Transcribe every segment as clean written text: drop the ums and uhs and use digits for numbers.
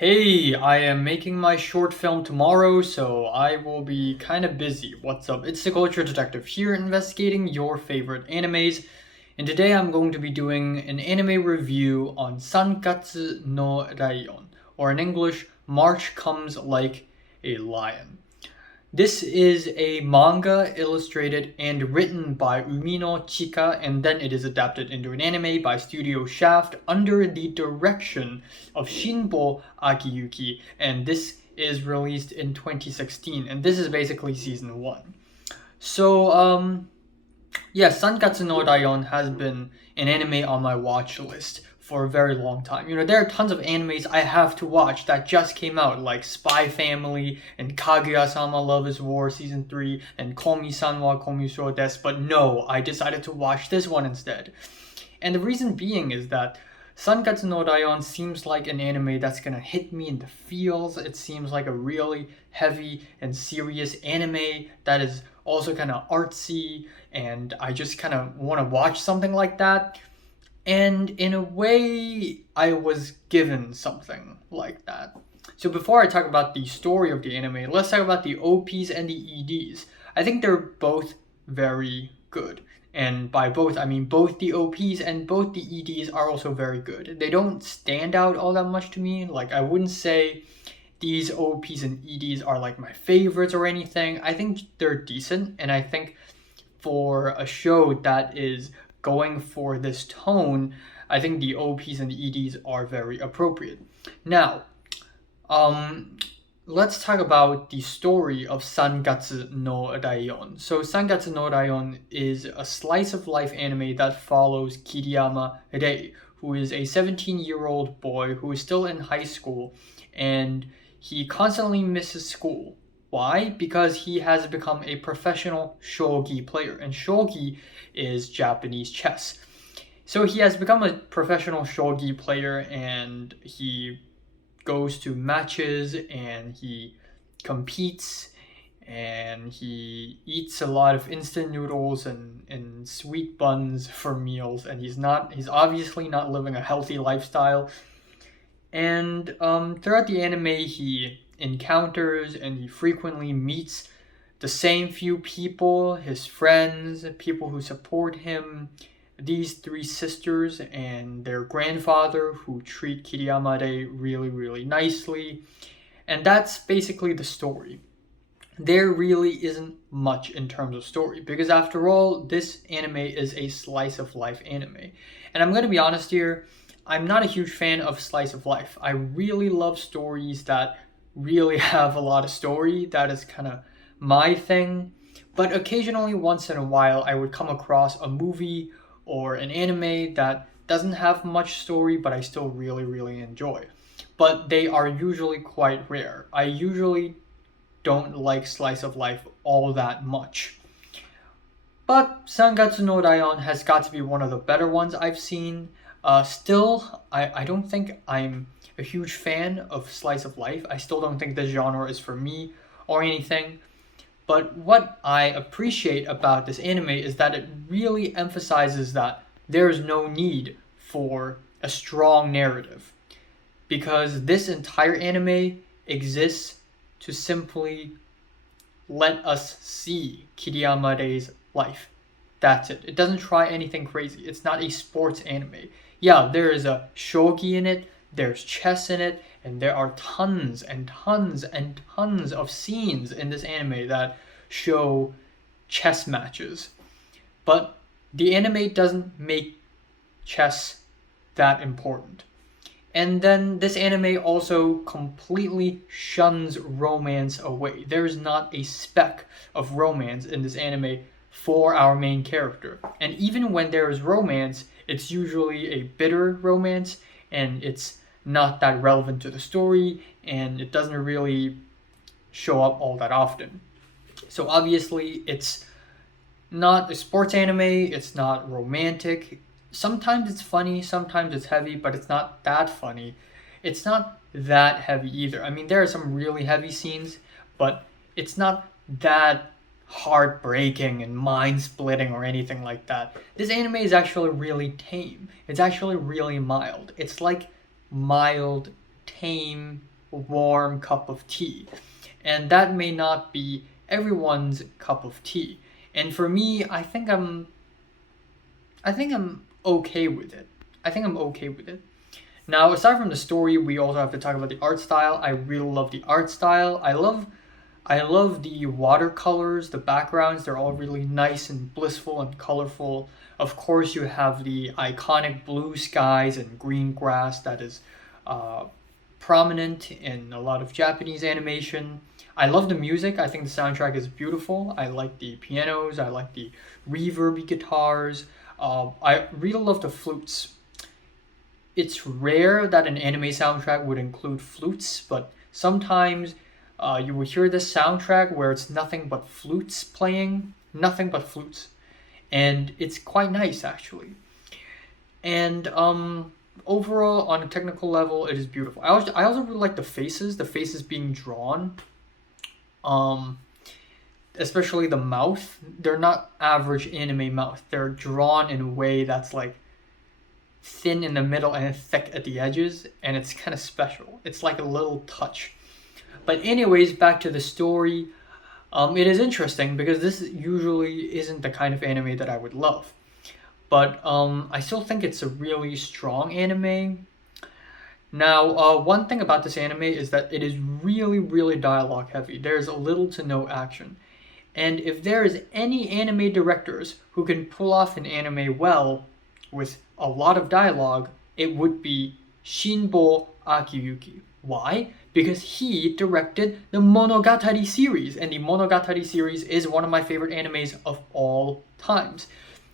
Hey, I am making my short film tomorrow, so I will be kind of busy. What's up? It's the Culture Detective here investigating your favorite animes, and today I'm going to be doing an anime review on Sankatsu no Raion, or in English, March Comes Like a Lion. This is a manga illustrated and written by Umino Chika, and then it is adapted into an anime by Studio Shaft under the direction of Shinbo Akiyuki, and this is released in 2016, and this is basically season 1. So, yes, Sankatsu no Raion has been an anime on my watch list for a very long time. There are tons of animes I have to watch that just came out, like Spy Family and Kaguya-sama Love is War Season 3 and Komi-san wa Komisho desu, but no, I decided to watch this one instead. And the reason being is that Sankatsu no Raion seems like an anime that's gonna hit me in the feels. It seems like a really heavy and serious anime that is also kind of artsy, and I just kind of want to watch something like that. And in a way, I was given something like that. So before I talk about the story of the anime, let's talk about the OPs and the EDs. I think they're both very good. And by both, I mean both the OPs and both the EDs are also very good. They don't stand out all that much to me. Like, I wouldn't say these OPs and EDs are like my favorites or anything. I think they're decent, and I think for a show that is going for this tone, I think the OPs and the EDs are very appropriate. Now, let's talk about the story of Sangatsu no Raion. So Sangatsu no Raion is a slice of life anime that follows Kiriyama Rei, who is a 17-year-old boy who is still in high school, and he constantly misses school. Why? Because he has become a professional shogi player, and shogi is Japanese chess. So he has become a professional shogi player, and he goes to matches, and he competes, and he eats a lot of instant noodles and sweet buns for meals, and he's obviously not living a healthy lifestyle. And throughout the anime, he encounters and he frequently meets the same few people, his friends, people who support him, these three sisters and their grandfather who treat Kiriyama-re really, really nicely. And that's basically the story. There really isn't much in terms of story, because after all, this anime is a slice of life anime. And I'm going to be honest here, I'm not a huge fan of slice of life. I really love stories that really have a lot of story. That is kind of my thing. But occasionally, once in a while, I would come across a movie or an anime that doesn't have much story, but I still really, really enjoy. But they are usually quite rare. I usually don't like slice of life all that much. But Sangatsu no Raion has got to be one of the better ones I've seen. Still, I don't think I'm a huge fan of slice of life. I still don't think this genre is for me or anything. But what I appreciate about this anime is that it really emphasizes that there is no need for a strong narrative, because this entire anime exists to simply let us see Kiriyama-re's life. That's it. It doesn't try anything crazy. It's not a sports anime. Yeah, there is a shogi in it, there's chess in it, and there are tons and tons and tons of scenes in this anime that show chess matches. But the anime doesn't make chess that important. And then this anime also completely shuns romance away. There is not a speck of romance in this anime for our main character. And even when there is romance, it's usually a bitter romance, and it's not that relevant to the story, and it doesn't really show up all that often. So obviously, it's not a sports anime, it's not romantic. Sometimes it's funny, sometimes it's heavy, but it's not that funny. It's not that heavy either. I mean, there are some really heavy scenes, but it's not that heartbreaking and mind splitting or anything like that. This anime is actually really tame. It's actually really mild. It's like mild tame, warm cup of tea. And that may not be everyone's cup of tea. And for me, I think I'm okay with it. I think I'm okay with it. Now, aside from the story, we also have to talk about the art style. I really love the art style. I love the watercolors, the backgrounds. They're all really nice and blissful and colorful. Of course, you have the iconic blue skies and green grass that is uh, prominent in a lot of Japanese animation. I love the music. I think the soundtrack is beautiful. I like the pianos. I like the reverby guitars. I really love the flutes. It's rare that an anime soundtrack would include flutes, but sometimes you will hear this soundtrack where it's nothing but flutes playing, nothing but flutes, and it's quite nice actually. And overall, on a technical level, it is beautiful. I also really like the faces being drawn. Um, Especially the mouth. They're not average anime mouth. They're drawn in a way that's like thin in the middle and thick at the edges, and it's kind of special. It's like a little touch. But anyways, back to the story. It is interesting because this usually isn't the kind of anime that I would love. But I still think it's a really strong anime. Now, one thing about this anime is that it is really, really dialogue heavy. There's little to no action. And if there is any anime directors who can pull off an anime well with a lot of dialogue, it would be Shinbo Akiyuki. Why? Because he directed the Monogatari series, and the Monogatari series is one of my favorite animes of all times.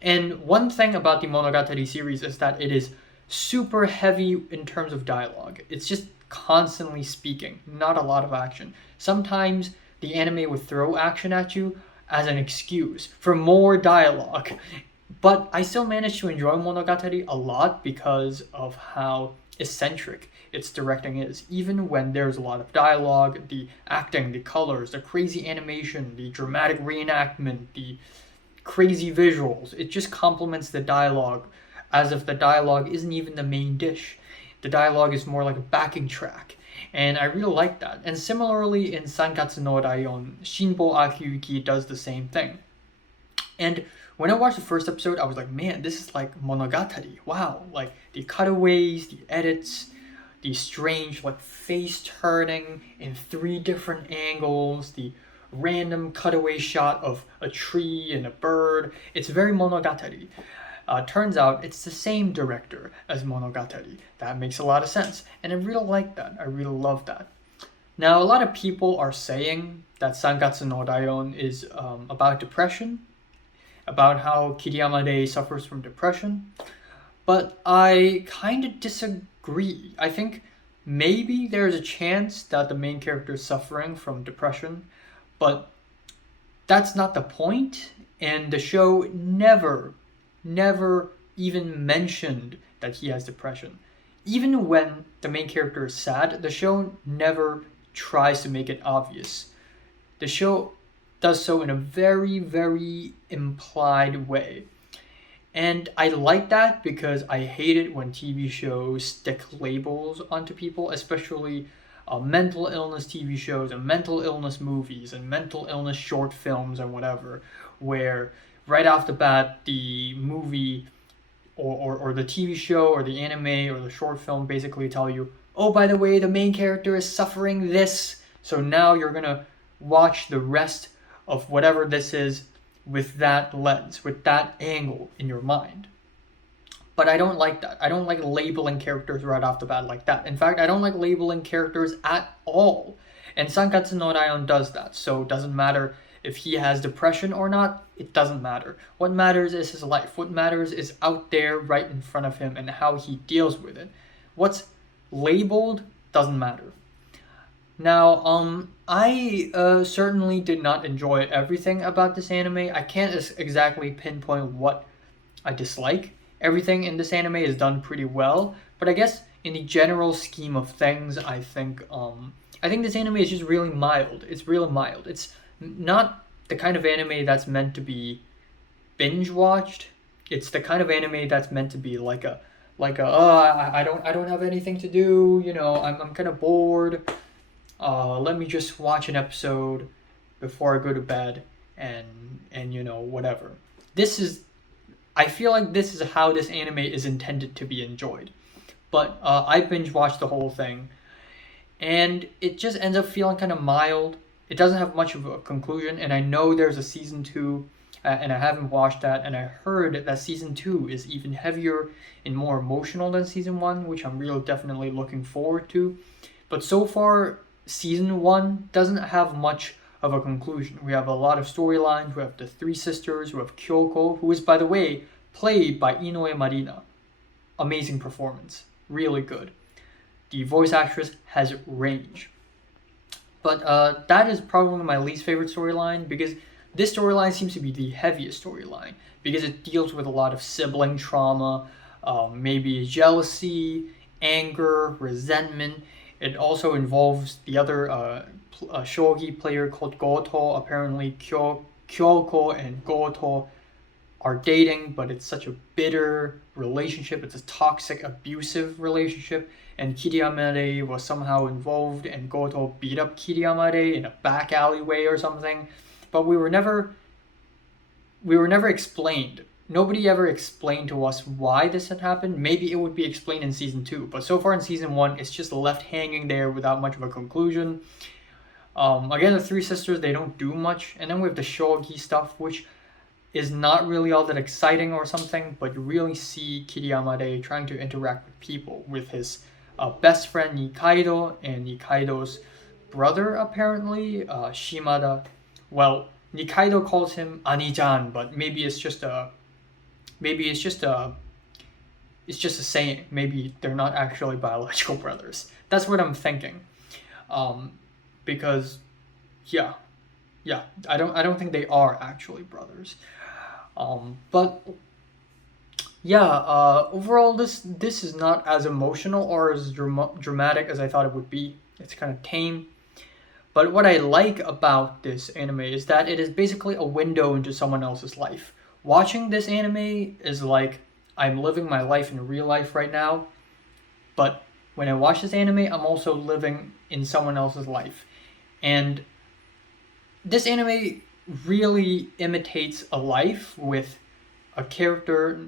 And one thing about the Monogatari series is that it is super heavy in terms of dialogue. It's just constantly speaking, not a lot of action. Sometimes the anime would throw action at you as an excuse for more dialogue. But I still managed to enjoy Monogatari a lot because of how eccentric its directing is. Even when there's a lot of dialogue, the acting, the colors, the crazy animation, the dramatic reenactment, the crazy visuals, it just complements the dialogue as if the dialogue isn't even the main dish. The dialogue is more like a backing track. And I really like that. And similarly in Sankatsu no Raion, Shinbo Akiyuki does the same thing. And when I watched the first episode, I was like, man, this is like Monogatari. Wow. Like the cutaways, the edits, the strange like face turning in 3 different angles, the random cutaway shot of a tree and a bird. It's very Monogatari. Turns out it's the same director as Monogatari. That makes a lot of sense. And I really like that. I really love that. Now, a lot of people are saying that Sankatsu no Raion is about depression, about how Kiriyama Rei suffers from depression. But I kind of disagree. I think maybe there's a chance that the main character is suffering from depression, but that's not the point. And the show never even mentioned that he has depression. Even when the main character is sad, the show never tries to make it obvious. The show does so in a very, very implied way. And I like that because I hate it when TV shows stick labels onto people, especially mental illness TV shows and mental illness movies and mental illness short films and whatever, where right off the bat, the movie or the TV show or the anime or the short film basically tell you, oh, by the way, the main character is suffering this. So now you're going to watch the rest of whatever this is with that lens, with that angle in your mind. But I don't like that. I don't like labeling characters right off the bat like that. In fact, I don't like labeling characters at all. And Sankatsu no Raion does that. So it doesn't matter if he has depression or not, it doesn't matter. What matters is his life. What matters is out there right in front of him and how he deals with it. What's labeled doesn't matter. Now, I certainly did not enjoy everything about this anime. I can't exactly pinpoint what I dislike. Everything in this anime is done pretty well, but I guess in the general scheme of things, I think this anime is just really mild. It's really mild. It's not the kind of anime that's meant to be binge watched. It's the kind of anime that's meant to be like a like I don't have anything to do, I'm kind of bored. Let me just watch an episode before I go to bed, and whatever. This is I feel like this is how this anime is intended to be enjoyed. But I binge watched the whole thing, and it just ends up feeling kind of mild. It doesn't have much of a conclusion, and I know there's a season two, and I haven't watched that, and I heard that season two is even heavier and more emotional than season one, which I'm really definitely looking forward to. But so far, season one doesn't have much of a conclusion. We have a lot of storylines. We have the three sisters. We have Kyoko, who is, by the way, played by Inoue Marina. Amazing performance. Really good. The voice actress has range. But that is probably my least favorite storyline, because this storyline seems to be the heaviest storyline, because it deals with a lot of sibling trauma, maybe jealousy, anger, resentment. It also involves the other shogi player called Goto. Apparently, Kyoko and Goto are dating, but it's such a bitter relationship. It's a toxic, abusive relationship. And Kiriyamare was somehow involved, and Goto beat up Kiriyamare in a back alleyway or something. But we were never explained. Nobody ever explained to us why this had happened. Maybe it would be explained in season two, but so far in season one, it's just left hanging there without much of a conclusion. Again, the three sisters, they don't do much, and then we have the shogi stuff, which is not really all that exciting or something, but you really see Kiriyamare trying to interact with people, with his best friend Nikaido and Nikaido's brother, apparently, Shimada. Well, Nikaido calls him Anijan, but maybe it's just a saying. Maybe they're not actually biological brothers. That's what I'm thinking. Because yeah, I don't think they are actually brothers. But yeah, overall this is not as emotional or as dramatic as I thought it would be. It's kind of tame. But what I like about this anime is that it is basically a window into someone else's life. Watching this anime is like I'm living my life in real life right now, but when I watch this anime, I'm also living in someone else's life. And this anime really imitates a life with a character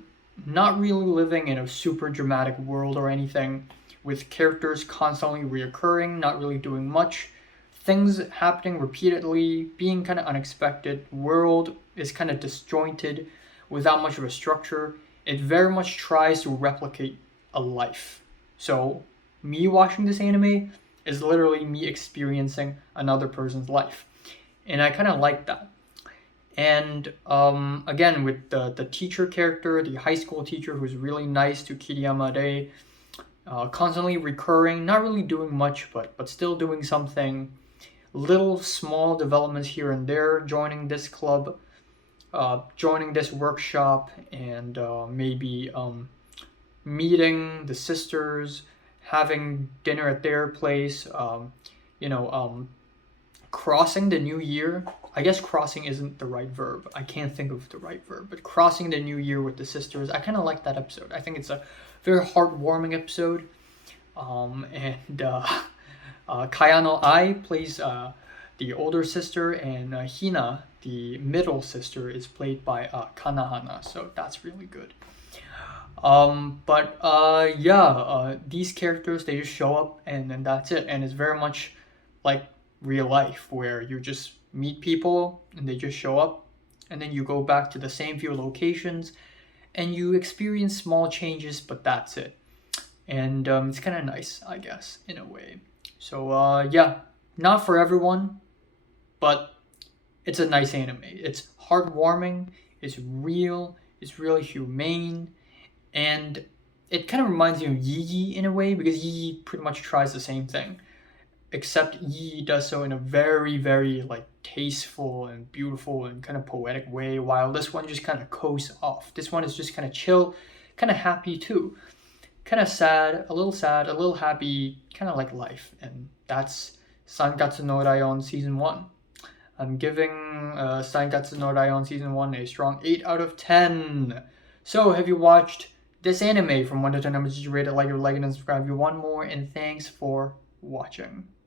not really living in a super dramatic world or anything, with characters constantly reoccurring, not really doing much, things happening repeatedly, being kind of unexpected, world is kind of disjointed without much of a structure. It very much tries to replicate a life. So me watching this anime is literally me experiencing another person's life. And I kind of like that. And again, with the teacher character, the high school teacher who's really nice to Kiriyamare, constantly recurring, not really doing much, but still doing something. Little small developments here and there, joining this club, joining this workshop, and maybe meeting the sisters, having dinner at their place, crossing the new year. I guess crossing isn't the right verb. I can't think of the right verb, but crossing the new year with the sisters. I kind of like that episode. I think it's a very heartwarming episode. And Kayano Ai plays the older sister, and Hina, the middle sister, is played by Kanahana. So that's really good. These characters, they just show up, and then that's it. And it's very much like real life, where you just meet people and they just show up, and then you go back to the same few locations and you experience small changes, but that's it. And it's kind of nice, I guess, in a way. So not for everyone, but it's a nice anime. It's heartwarming, it's real, it's really humane, and it kind of reminds me of Yi Yi in a way, because Yi Yi pretty much tries the same thing, except Yi does so in a very, very like tasteful and beautiful and kind of poetic way, while this one just kind of coasts off. This one is just kind of chill, kind of happy too, kind of sad, a little happy, kind of like life. And that's Sangatsu no Raion season 1. I'm giving Sangatsu no Raion season 1 a strong 8 out of 10. So have you watched this anime from 1 to 10 numbers. You rate it, like it, and subscribe if you want more, and thanks for watching.